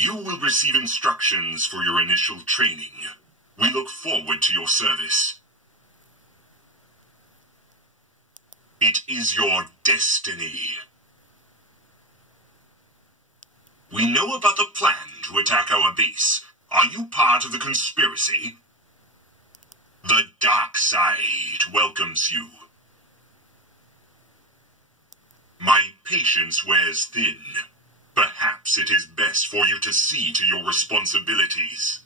You will receive instructions for your initial training. We look forward to your service. It is your destiny. We know about the plan to attack our base. Are you part of the conspiracy? The dark side welcomes you. My patience wears thin. Perhaps it is best for you to see to your responsibilities.